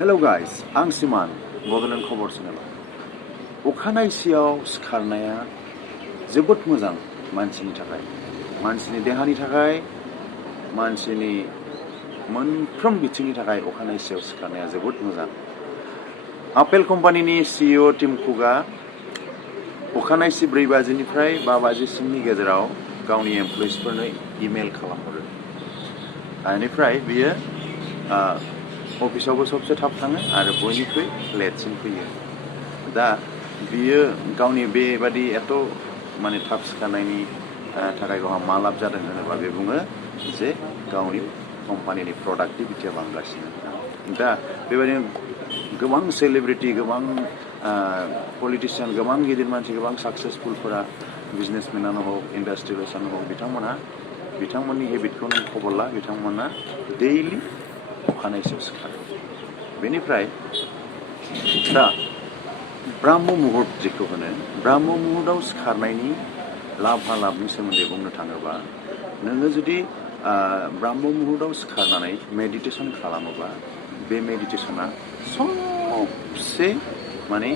hello guys आं सिमान बड'लेण्ड खबर चेनेलाव अखानायसेयाव सिखारनाया जोबोद मोजां मानसिनि थाखाय मानसिनि देहानि थाखाय मानसिनि मोनफ्रोम बिथिंनि थाखाय अखानायसेयाव सिखारनाया जोबोद मोजां आपेल कम्पानिनि CEO टिम कुकआ अखानायसे 4 बाजिनिफ्राय 5 बाजिसिमनि गेजेराव गावनि एमप्लयिसफोरनो इमेल खालामहरो बेनिफ्राय बियो अफिसावबो सबसे थाब थाङो आरो बयनिख्रुइ लेटसिन फैयो दा बियो गावनि बेबादि एथ' माने थाब सिखारनायनि थाखाय गावहा मा लाब जादों होनोबा बे बुङो जे गावनि कम्पानिनि प्रडाक्टिभिटिया बांगासिनो दा बेबायदिनो गोबां सेलिब्रिटि गोबां पलिटिशियान गोबां गिदिर मानसि गोबां साक्सेसफुलफोरा बिजनेसमेनानो हक इन्डास्ट्रियलिस्टआनो हक बिथांमोननि हेबिटखौ नों खबर ला बिथांमोना दैलि अखानायसेयाव सिखारो बेनिफ्राय दा ब्रह्म मुहुर्त जेखौ होनो ब्रह्म मुहुर्तआव सिखारनायनि लाभनि सोमोन्दै बुंनो थाङोबा नोङो जुदि ब्रह्म मुहुर्तआव सिखारनानै मेडिटेसन खालामोबा बे मेडिटेसना सबसे माने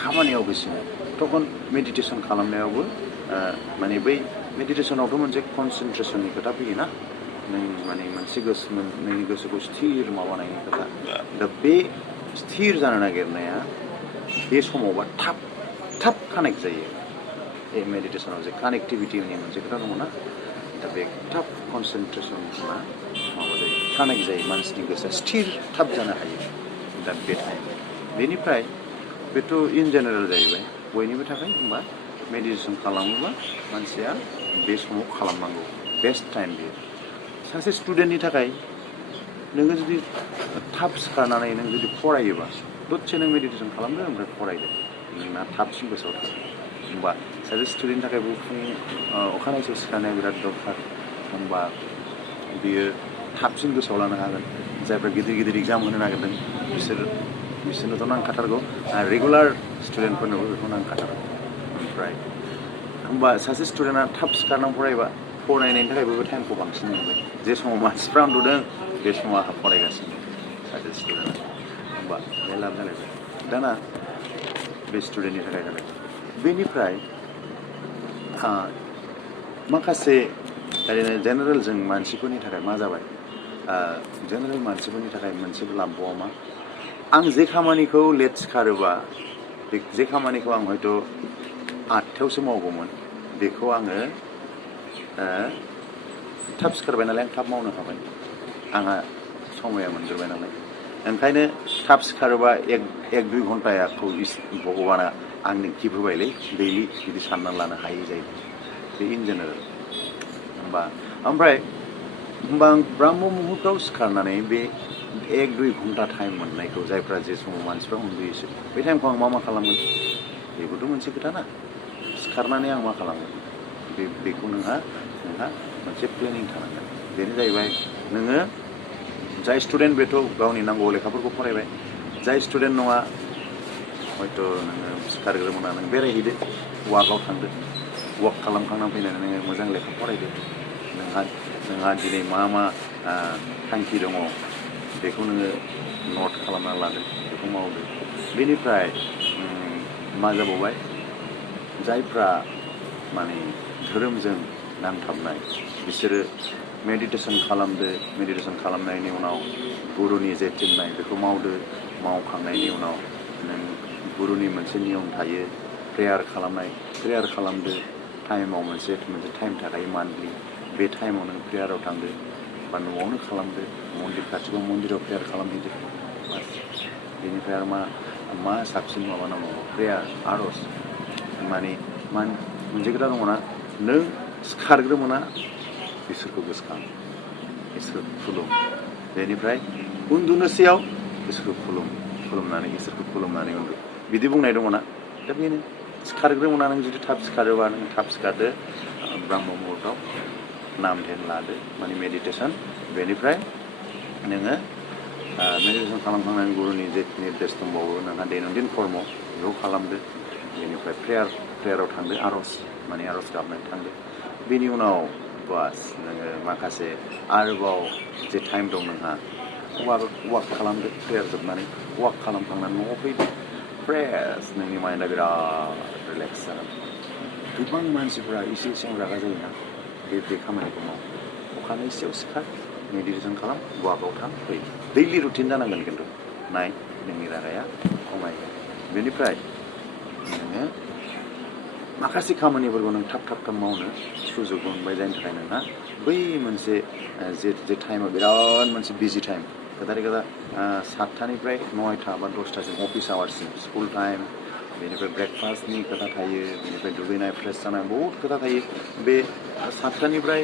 खामानियाव होसिनो तखन मेडिटेसन खालामनायावबो माने बै मेडिटेसनावथ' मोनसे कनसेन्ट्रेसननि खोथा फैयोना नों माने मोनसे नोंनि गोसोखौ स्थिर माबानायनि खोथा दा बे स्थिर जानो नागिरनाया बे समावबा थाब कानेक्ट जायो बे मेडिटेसनाव जे कानेक्टिभिटिनि मोनसे खोथा दङ ना दा बे थाब कनसेन्ट्रेसना माबा जायो कानेक्ट जायो मानसिनि गोसोआ स्थिर थाब जानो हायो दा बे टाइम बेनिफ्राय बेथ' इन जेनेरेल जाहैबाय बयनिबो थाखाय होमबा मेडिटेसन खालामोबा मानसिया बे समाव खालामनांगौ बेस्ट टाइम बेयो सासे स्टुडेन्टनि थाखाय नोङो जुदि थाब सिखारनानै नों जुदि फरायोबा दसे नों मेडिटेसन खालामदो ओमफ्राय फरायदो नोंना थाबसिन गोसोआव थागोन होमबा सासे स्टुडेन्टनि थाखायबो अखानायसेयाव सिखारनाया बिराद दरखार होमबा बियो थाबसिन गोसोआव लानो हागोन जायफ्रा गिदिर एग्जाम होनो नागिरदों बिसोरनोथ' नांखाथारगौ आरो रेगुलार स्टुडेन्टफोरनोबो बेखौ नांखाथारगौ ओमफ्राय होमबा सासे स्टुडेन्टआ थाब सिखारनानै फरायबा फरायनायनि थाखायबो टाइमखौ बांसिन मोनबाय जे समाव मानसिफ्रा उन्दुदों बे समाव आंहा फरायगासिनो सासे स्टुडेन्टआ होमबा बे लाब जालायबाय दाना बे स्टुडेन्टनि थाखाय जालायबाय बेनिफ्राय माखासे ओरैनो जेनेरेल जों मानसिफोरनि थाखाय मा जाबाय जेनेरेल मानसिफोरनि थाखाय मोनसे लाबबावा मा आं जे खामानिखौ लेट सिखारोबा जे खामानिखौ आं हयथ' 8थायावसो मावगौमोन बेखौ आङो थाब सिखारबाय नालाय आं थाब मावनो हाबाय आंहा समाया मोनग्रोबाय नालाय ओंखायनो थाब सिखारोबा 1-2 घन्टाखौ भगबाना आंनो गिफ्ट होबायलै दैलि बिदि साननानै लानो हायै जायो बे इन जेनेरेल होमबा ओमफ्राय आं ब्रह्म मुहुर्तआव सिखारनानै बे 1-2 घन्टा टाइम मोननायखौ जायफ्रा जे समाव मानसिफ्रा उन्दुयोसो बे टाइमखौ आं मा खालामगोन बेबोथ' मोनसे खोथा ना सिखारनानै आं मा खालामगोन बेखौ नोंहा मोनसे प्लेनिं थानांगोन बेनो जाहैबाय नोङो जाय स्टुडेन्ट बेथ' गावनि नांगौ लेखाफोरखौ फरायबाय जाय स्टुडेन्ट नङा हयथ' नोङो सिखारग्रोमोना नों बेरायहैदो वाकआव थांदो वाक खालामखांनानै फैनानै नोङो मोजां लेखा फरायदो नोंहा दिनै मा थांखि दङ बेखौ नोङो नट खालामना लादो बेखौ मावदो बेनिफ्राय मा जाबावबाय जायफ्रा माने धोरोमजों नांथाबनाय बिसोरो मेडिटेसन खालामदो मेडिटेसन खालामनायनि उनाव गुरुनि जे थिननाय बेखौ मावदो मावखांनायनि उनाव नों गुरुनि मोनसे नियम थायो प्रेयार खालामदो टाइमाव मोनसे टाइम थाखायो मान्थलि बे टाइमाव नों प्रेयाराव थांदो बा न'आवनो खालामदो मन्दिर खाथियाव मन्दिराव प्रेयार खालामहैदो बेनिफ्राय आरो मा साबसिन माबानांगौ प्रेयार आर'ज माने मोनसे खोथा दङना नों सिखारग्रोमोना इसोरखौ गोसोखां इसोरखौ खुलुम बेनिफ्राय उन्दुनोसैयाव इसोरखौ खुलुमनानै उन्दु बिदि बुंनाय दङना दा बेनो सिखारग्रोमोना नों जुदि थाब सिखारोबा नों थाब सिखारदो ब्रह्म मुहुर्तआव नाम ध्यान लादो माने मेडिटेसन बेनिफ्राय नोङो मेडिटेसन खालामखांनानै गुरुनि जे निर्देश दंबावो नोंहा दैनन्दिन कर्म बेखौ खालामदो बेनिफ्राय प्रेयाराव थांदो आर'ज गाबनो थांदो बेनि उनाव बास नोङो माखासे आरोबाव जे टाइम दं नोंहा वाक खालामदो प्रेयार जोबनानै वाक खालामखांनानै न'आव फैदो फ्रेस नोंनि माइन्डआ बिराद रिलेक्स जागोन गोबां मानसिफोरा एसे एसे रागा जायोना बे खामानिखौ माव अखानायसेयाव सिखार मेडिटेसन खालाम वाकआव थां फै दैलि रुटिन जानांगोन खिन्थु नाय नोंनि रागाया खमायगोन बेनिफ्राय नोङो माखासे खामानिफोरखौ नों थाब मावनो सुजुग मोनबाय जायनि थाखाय नोंहा बै मोनसे जे टाइमाव बिराद मोनसे बिजि टाइम खोथा 7टानिफ्राय 9टा बा 10टासिम अफिस आवार्ससिम स्कुल टाइम बेनिफ्राय ब्रेकफास्टनि खोथा थायो बेनिफ्राय दुगैनाय फ्रेस जानाय बहुद खोथा थायो बे 7टानिफ्राय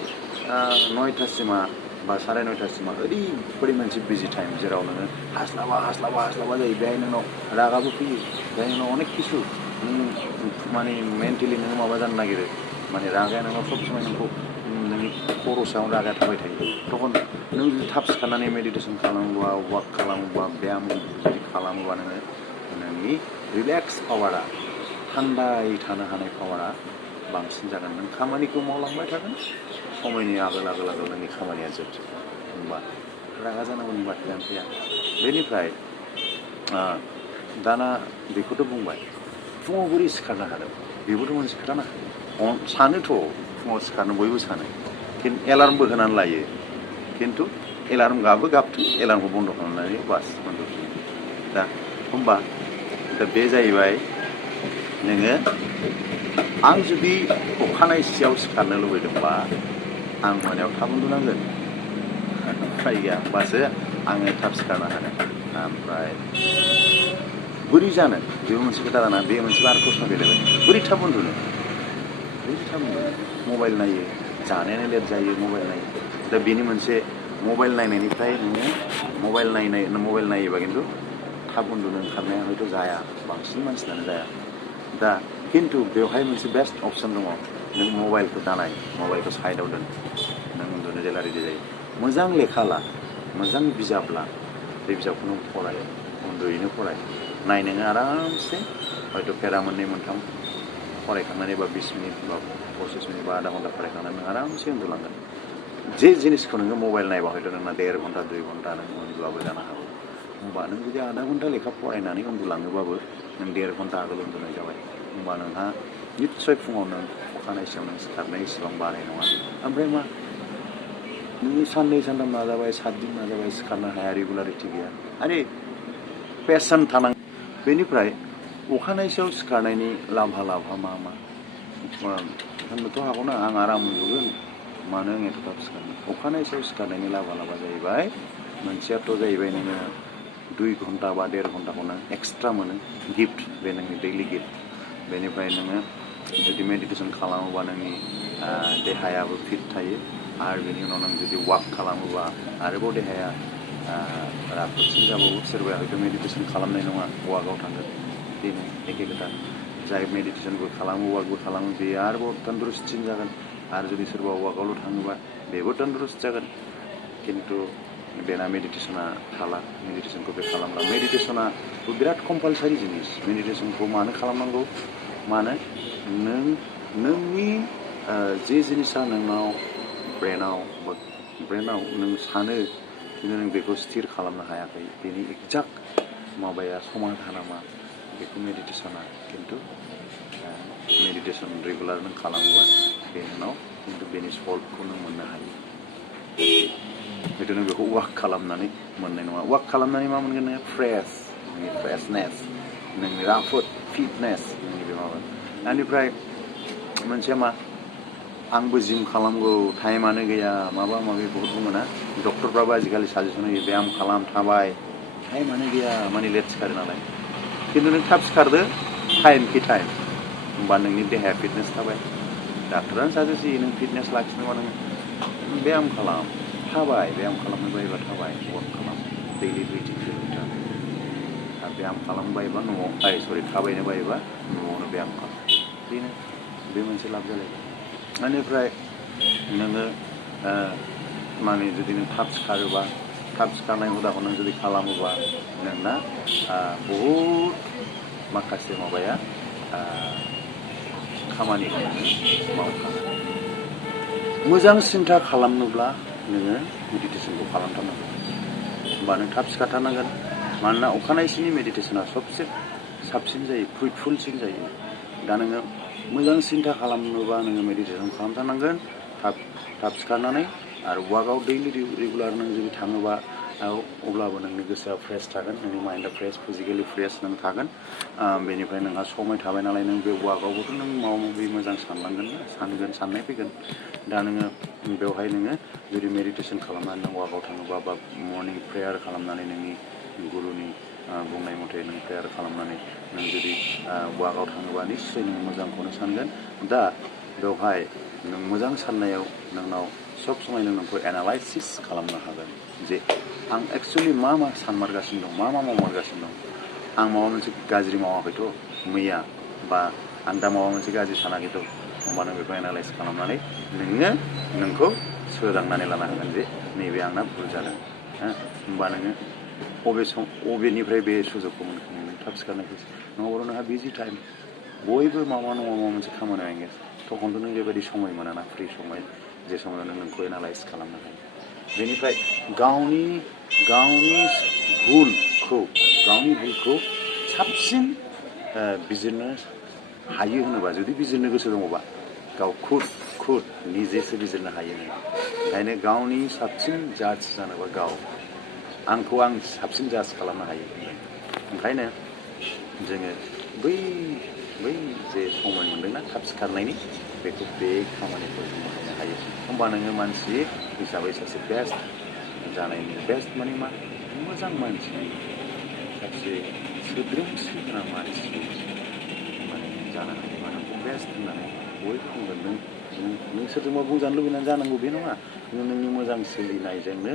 9टासिमा बा 9:30 ओरैबायदि मोनसे बिजि टाइम जेराव नोङो हास्लाबा जायो बेहाय नोंनाव रागाबो फैयो बेहाय नोंनाव अनेक किसु माने मेन्टेलि नोङो माबा जानो नागिरो माने रागाया नोंनाव सब समय नोंखौ नोंनि खर' सायाव रागाया थाबाय थायो तखन नों जुदि थाब सिखारनानै मेडिटेसन खालामोबा वाक खालामोबा ब्याम जुदि खालामोबा नोंनि रिलेक्स पावारा थान्दायै थानो हानाय पावारा बांसिन जागोन नों खामानिखौ मावलांबाय थागोन समयनि आगोल नोंनि खामानिया जोबजोबगोन होमबा रागा जानांगौनि बाथ्रायानो फैया बेनिफ्राय दाना बेखौथ' बुंबाय फुङाव बोरै सिखारनो हादों बेबोथ' मोनसे खोथा ना सानोथ' फुङाव सिखारनो बयबो सानो खिन्थु एलार्मबो होनानै लायो खिन्थु एलार्म गाबथों एलार्मखौ बन्द' खालामनानै बास उन्दुफिनो दा होमबा बे जाहैबाय नोङो आं जुदि अखानायसेयाव सिखारनो लुबैदोंबा आं मोनायाव थाब उन्दुनांगोन उफाय गैया होमबासो आङो थाब सिखारनो हागोन ओमफ्राय बोरै जानो बेबो मोनसे खोथा दाना बे मोनसे आरो प्रश्न फैलायबाय बोरै थाब उन्दुनो मबाइल नायो जानायानो लेट जायो मबाइल नायो दा बेनि मोनसे मबाइल नायनायनिफ्राय नोङो मबाइल नायोबा खिन्थु थाब उन्दुनो ओंखारनाया हयथ' जाया बांसिन मानसिनानो जाया दा खिन्थु बेवहाय मोनसे बेस्ट अपसन दङ नों मबाइलखौ दानाय मबाइलखौ साइडआव दोन नों उन्दुनो जेला रेडि जायो मोजां लेखा ला मोजां बिजाब ला बे बिजाबखौ नों फराय उन्दुयैनो फराय नाय नोङो आरामसे हयथ' पेरा मोननै मोनथाम फरायखांनानै बा 20 मिनिट बा 25 मिनिट बा आधा घन्टा फरायखांनानै नों आरामसे उन्दुलांगोन जे जिनिसखौ नोङो मबाइल नायबा हयथ' नोंना 1.5 घन्टा 2 घन्टा नों उन्दुआबो जानो हागौ होमबा नों जुदि आधा घन्टा लेखा फरायनानै उन्दुलाङोबाबो नों 1.5 घन्टा आगोल उन्दुनाय जाबाय होमबा नोंहा निस्सय फुङाव नों अखानायसेयाव नों सिखारनाय इसेबां बानाय नङा ओमफ्राय मा नोङो 2 3 नाजाबाय 7 दिन नाजाबाय सिखारनो हाया रेगुलारिटि गैया आरे पेसन थानांगौ बेनिफ्राय अखानायसेयाव सिखारनायनि लाभा मा होननोथ' हागौना आं आराम उन्दुगोन मानो आं एथ' थाब सिखारनो अखानायसेयाव सिखारनायनि लाभा जाहैबाय मोनसेयाथ' जाहैबाय नोङो 2 घन्टा बा 1.5 घन्टाखौ नों एक्सट्रा मोनो गिफ्ट बे नोंनि दैलि गिफ्ट बेनिफ्राय नोङो जुदि मेडिटेसन खालामोबा नोंनि देहायाबो फिट थायो आरो बेनि उनाव नों जुदि वाक खालामोबा आरोबाव देहाया राफोदसिन जाबावो सोरबाया हयथ' मेडिटेसन खालामनाय नङा वाकआव थांगोन बेनो एखे खोथा जाय मेडिटेसनबो खालामो वाकबो खालामो बे आरोबाव तन्दुरुस्तसिन जागोन आरो जुदि सोरबा वाकआवल' थाङोबा बेबो तन्दुरुस्त जागोन खिन्थु बेना मेडिटेसना थाला मेडिटेसनखौ बे खालामला मेडिटेसना बिराद कम्पालसारि जिनिस मेडिटेसनखौ मानो खालामनांगौ मानो नोंनि जे जिनिसा नोंनाव ब्रेनाव नों सानो खिन्थु नों बेखौ स्थिर खालामनो हायाखै बेनि एक्जाक्ट माबाया समाधाना मा बेखौ मेडिटेसना खिन्थु मेडिटेसन रेगुलार नों खालामोबा बे नोंनाव खिन्थु बेनि सल्भखौ नों मोननो हायो हयथ' नों बेखौ वाक खालामनानै मोननाय नङा वाक खालामनानै मा मोनगोन नोङो नोंनि फ्रेशनेस नोंनि राफोद फिटनेस नोंनि बे माबा बेनिफ्राय मोनसे मा आंबो जिम खालामगौ टाइमानो गैया माबा माबि बहुत बुङो ना डक्टरफ्राबो आजिखालि साजेसन होयो ब्याम खालाम थाबाय टाइमानो गैया माने लेट सिखारो नालाय खिन्थु नों थाब सिखारदो टाइम होमबा नोंनि देहाया फिटनेस थाबाय डाक्टरानो साजेस्ट होयो नों फिटनेस लाखिनोबा नों ब्याम खालाम थाबाय ब्याम खालामनो बायोबा थाबाय वाक खालाम दैलि 2-3 किल'मिटार आरो ब्याम खालामनो बायोबा न'आव थाबायनो बायोबा न'आवनो ब्याम खालाम बेनो बे मोनसे लाब जालायबाय बेनिफ्राय नोङो माने जुदि नों थाब सिखारोबा थाब सिखारनाय हुदाखौ नों जुदि खालामोबा नोंना बहुद माखासे माबाया खामानिखौ नोङो मावखाङो मोजां सिन्था खालामनोब्ला नोङो मेडिटेसनखौ खालामथारनांगौ होमबा नों थाब सिखारथारनांगोन मानोना अखानायसिनि मेडिटेसना सबसे साबसिन जायो फ्रुइटफुलसिन जायो दा नोङो मोजां सिन्था खालामनोबा नोङो मेडिटेसन खालामथारनांगोन थाब सिखारनानै आरो वार्कआउट दैलि रेगुलार नों जुदि थाङोबा अब्लाबो नोंनि गोसोआ फ्रेस थागोन नोंनि माइन्डआ फ्रेस फिजिकेलि फ्रेस नों थागोन बेनिफ्राय नोंहा समय थाबाय नालाय नों बे वार्कआवबोथ' नों माबा माबि मोजां साननाय फैगोन दा नोङो बेवहाय नोङो जुदि मेडिटेसन खालामनानै नों वार्कआव थाङोबा बा मर्निं प्रेयार खालामनानै नोंनि गुरुनि बुंनाय मथे नों प्रेयार खालामनानै नों जुदि वार्कआव थाङोबा निस्सय नों मोजांखौनो सानगोन दा बेवहाय नों मोजां साननायाव नोंनाव सब समाय नों नोंखौ एनालाइसिस खालामनो हागोन जे आं एक्सुवेलि मा सानमारगासिनो दं मा मावमारगासिनो दं आं माबा मोनसे गाज्रि मावाखैथ' मैया बा आं दा माबा मोनसे गाज्रि सानाखैथ' होमबा नों बेखौ एनालाइज खालामनानै नोङो नोंखौ सोदांनानै लानो हागोन जे नैबे आंना भुल जादों होमबा नोङो बबेनिफ्राय बे सुजुगखौ मोनखांनो नों थाब सिखारनायखौ नङाब्ला नोंहा बिजि टाइम बयबो माबा नङा माबा मोनसे खामानियाव एंगेज तखनथ' नों बेबायदि समय मोनाना फ्रि समय जे समाव नों नोंखौ एनालाइज खालामनो हायो बेनिफ्राय गावनि भुलखौ साबसिन बिजिरनो हायो होनोबा जुदि बिजिरनो गोसो दङबा गाव खुद निजेसो बिजिरनो हायो ओंखायनो गावनि साबसिन जाज जानोबा गाव आंखौ आं साबसिन जाज खालामनो हायो ओंखायनो जोङो बै जे समय मोनदोंना थाब सिखारनायनि बेखौ बे खामानिखौ जों बाहायनो हायो होमबा नोङो मानसि हिसाबै सासे बेस्ट जानायनि बेस्ट माने मा मोजां मानसि सासे सोद्रोमस्रि गोनां मानसि माने जानो हायो मानो बेस्ट होननानै बयबो बुंगोन नों सोरजोंबा बुंजानो लुबैनानै जानांगौ बे नङा नोंनि मोजां सोलिनायजोंनो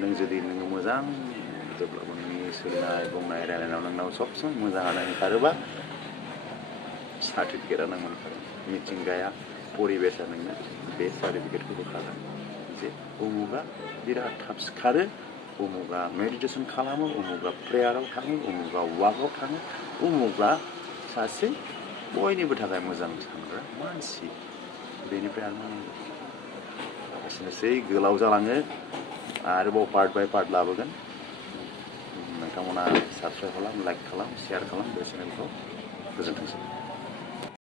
नों जुदि नोङो मोजां जेब्लाबो नोंनि सोलिनाय बुंनाय रायलायनायाव नोंनाव सब सम मोजाङानो ओंखारोबा सार्टिफिकेटआ नों मोनखागोन मिथिंगाया परिबेसा नोंनो बे सार्टिफिकेटखौ होखागोन जे उमुगा बिराद थाब सिखारो उमुगा मेडिटेसन खालामो उमुगा प्रेयाराव थाङो उमुगा वाकआव थाङो उमुगा सासे बयनिबो थाखाय मोजां सानग्रा मानसि बेनिफ्राय आं एसेनोसै गोलाव जालाङो आरोबाव पार्ट बाय पार्ट लाबोगोन नोंथांमोना साबस्क्राइब खालाम लाइक खालाम शेयार खालाम बे चेनेलखौ गोजोनथोंसै